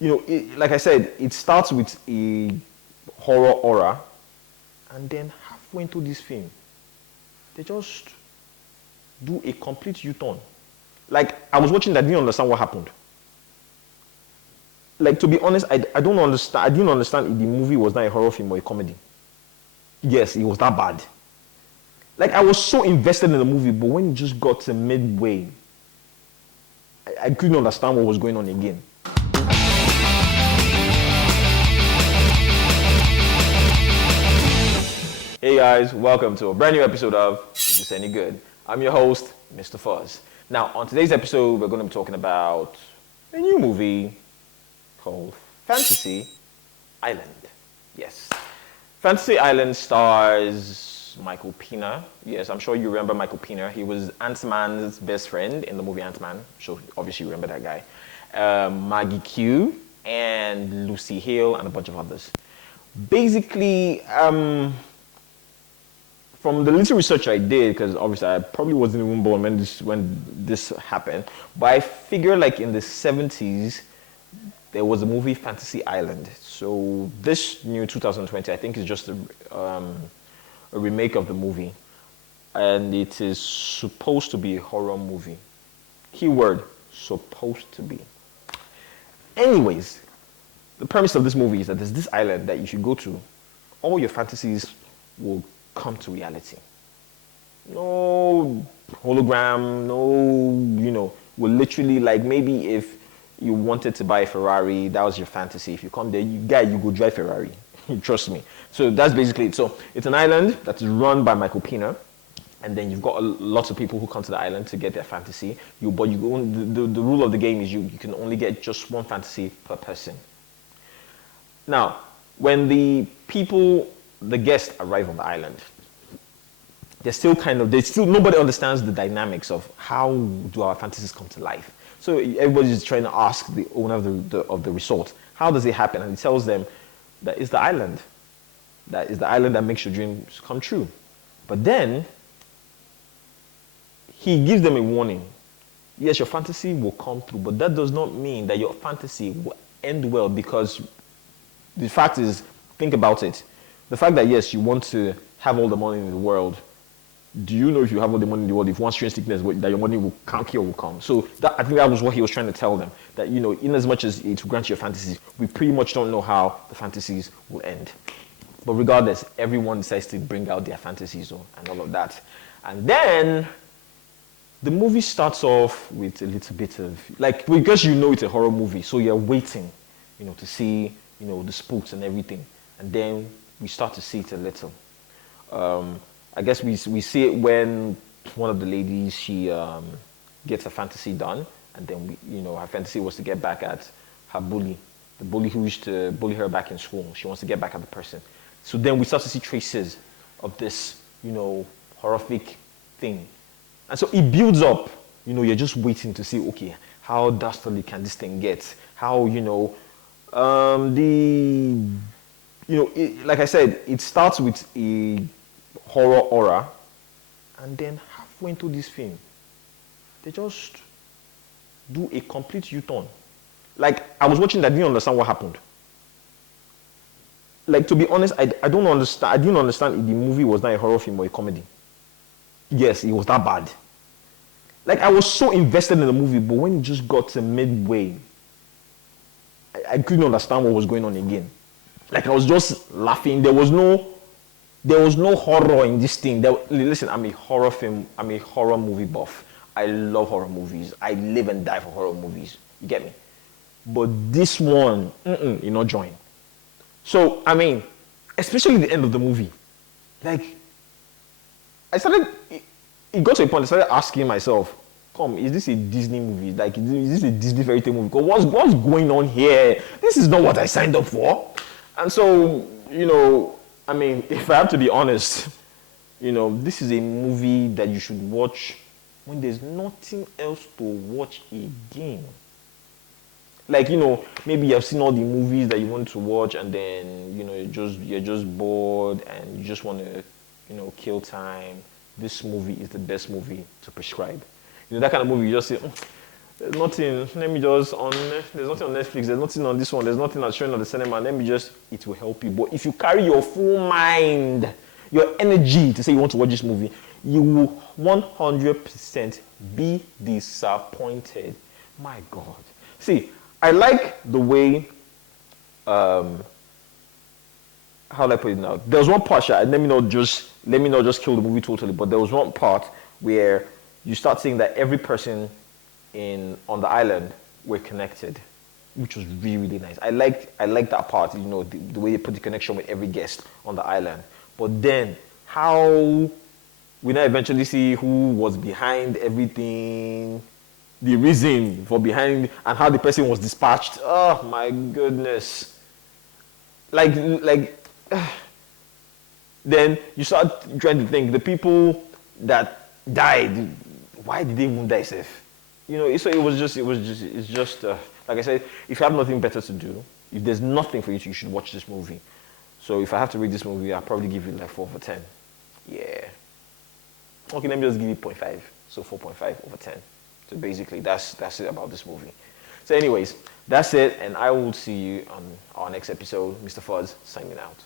like I said, it starts with a horror aura, and then halfway into this film, they just do a complete U-turn. Like, I was watching that, I didn't understand what happened. Like, to be honest, I don't understand. I didn't understand if the movie was not a horror film or a comedy. Yes, it was that bad. Like, I was so invested in the movie, but when it just got to midway, I couldn't understand what was going on again. Hey guys, welcome to a brand new episode of Is This Any Good? I'm your host, Mr. Fuzz. Now, on today's episode, we're going to be talking about a new movie called Fantasy Island. Yes. Fantasy Island stars Michael Peña. Yes, I'm sure you remember Michael Peña. He was Ant-Man's best friend in the movie Ant-Man. So obviously you remember that guy. Maggie Q and Lucy Hale and a bunch of others. Basically, from the little research I did, because obviously I probably wasn't even born when this happened, but I figure like in the 70s, there was a movie Fantasy Island. So this new 2020, I think, is just a remake of the movie. And it is supposed to be a horror movie. Keyword, supposed to be. Anyways, the premise of this movie is that there's this island that you should go to. All your fantasies will come to reality. No hologram, no, will literally, like, maybe if you wanted to buy a Ferrari, that was your fantasy. If you come there, you go drive Ferrari. Trust me. So that's basically it. So it's an island that is run by Michael Peña, and then you've got lots of people who come to the island to get their fantasy. The rule of the game is you can only get just one fantasy per person. Now, when the guests arrive on the island, nobody understands the dynamics of how do our fantasies come to life. So everybody's trying to ask the owner of the resort, how does it happen? And he tells them that it's the island. That is the island that makes your dreams come true. But then, he gives them a warning. Yes, your fantasy will come through, but that does not mean that your fantasy will end well, because the fact is, think about it. The fact that, yes, you want to have all the money in the world, do you know if you have all the money in the world, if one strange sickness, that your money will come? So I think that was what he was trying to tell them. That, in as much as it will grant your fantasies, we pretty much don't know how the fantasies will end. But regardless, everyone decides to bring out their fantasies and all of that. And then, the movie starts off with a little bit of, like, because it's a horror movie, so you're waiting, to see, the spooks and everything. And then we start to see it a little. I guess we see it when one of the ladies, she gets her fantasy done, and then her fantasy was to get back at her bully, the bully who used to bully her back in school. She wants to get back at the person. So then we start to see traces of this, horrific thing. And so it builds up. You're just waiting to see, okay, how dastardly can this thing get? How, like I said, it starts with a horror aura, and then halfway into this film, they just do a complete U-turn. Like, I was watching that, I didn't understand what happened. Like, to be honest, I didn't understand if the movie was not a horror film or a comedy. Yes, it was that bad. Like, I was so invested in the movie, but when it just got to midway, I couldn't understand what was going on again. Like, I was just laughing. There was no horror in this thing. Listen, I'm a horror movie buff. I love horror movies. I live and die for horror movies. You get me? But this one, you're not joining. So, especially the end of the movie. Like, it got to a point I started asking myself, is this a Disney movie? Like, is this a Disney fairy tale movie? Because what's going on here? This is not what I signed up for. And so, if I have to be honest, this is a movie that you should watch when there's nothing else to watch again. Like, maybe you have seen all the movies that you want to watch, and then, you're just bored and you just want to, kill time. This movie is the best movie to prescribe. That kind of movie, you just say, There's nothing. Let me just on. There's nothing on Netflix. There's nothing on this one. There's nothing that's showing on the cinema. Let me just. It will help you. But if you carry your full mind, your energy to say you want to watch this movie, you will 100% be disappointed. My God. See, I like the way. How do I put it now? There was one part, and let me not just kill the movie totally, but there was one part where you start seeing that every person on the island were connected, which was really, really nice. I like that part, you know, the way they put the connection with every guest on the island. But then how we now eventually see who was behind everything, the reason for behind, and how the person was dispatched. Oh my goodness. Then you start trying to think, the people that died, why did they even die safe? You know, so it's just like I said, if you have nothing better to do, if there's nothing for you to, you should watch this movie. So if I have to rate this movie, I'll probably give it like 4 over 10. Yeah. Okay, let me just give it 0.5. So 4.5 over 10. So basically, that's it about this movie. So anyways, that's it, and I will see you on our next episode. Mr. Fuzz, signing out.